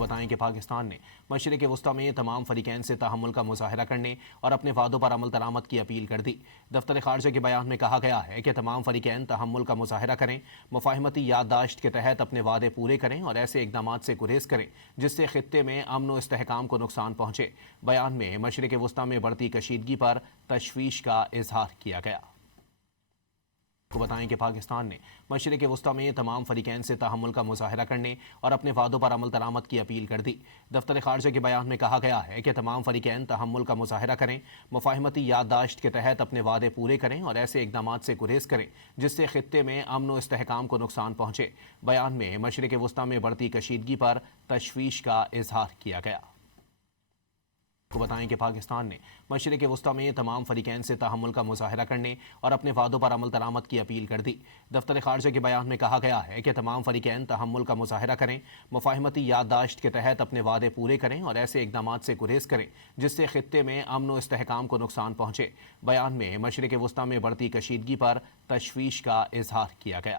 بتائیں کہ پاکستان نے مشرق وسطی میں تمام فریقین سے تحمل کا مظاہرہ کرنے اور اپنے وعدوں پر عمل درآمد کی اپیل کر دی۔ دفتر خارجہ کے بیان میں کہا گیا ہے کہ تمام فریقین تحمل کا مظاہرہ کریں، مفاہمتی یادداشت کے تحت اپنے وعدے پورے کریں اور ایسے اقدامات سے گریز کریں جس سے خطے میں امن و استحکام کو نقصان پہنچے۔ بیان میں مشرق وسطی میں بڑھتی کشیدگی پر تشویش کا اظہار کیا گیا۔ کو بتائیں کہ پاکستان نے مشرق وسطی میں تمام فریقین سے تحمل کا مظاہرہ کرنے اور اپنے وعدوں پر عمل درآمد کی اپیل کر دی۔ دفتر خارجہ کے بیان میں کہا گیا ہے کہ تمام فریقین تحمل کا مظاہرہ کریں، مفاہمتی یادداشت کے تحت اپنے وعدے پورے کریں اور ایسے اقدامات سے گریز کریں جس سے خطے میں امن و استحکام کو نقصان پہنچے۔ بیان میں مشرق وسطی میں بڑھتی کشیدگی پر تشویش کا اظہار کیا گیا۔ کو بتائیں کہ پاکستان نے مشرق وسطی میں تمام فریقین سے تحمل کا مظاہرہ کرنے اور اپنے وعدوں پر عمل درآمد کی اپیل کر دی۔ دفتر خارجہ کے بیان میں کہا گیا ہے کہ تمام فریقین تحمل کا مظاہرہ کریں، مفاہمتی یادداشت کے تحت اپنے وعدے پورے کریں اور ایسے اقدامات سے گریز کریں جس سے خطے میں امن و استحکام کو نقصان پہنچے۔ بیان میں مشرق وسطی میں بڑھتی کشیدگی پر تشویش کا اظہار کیا گیا۔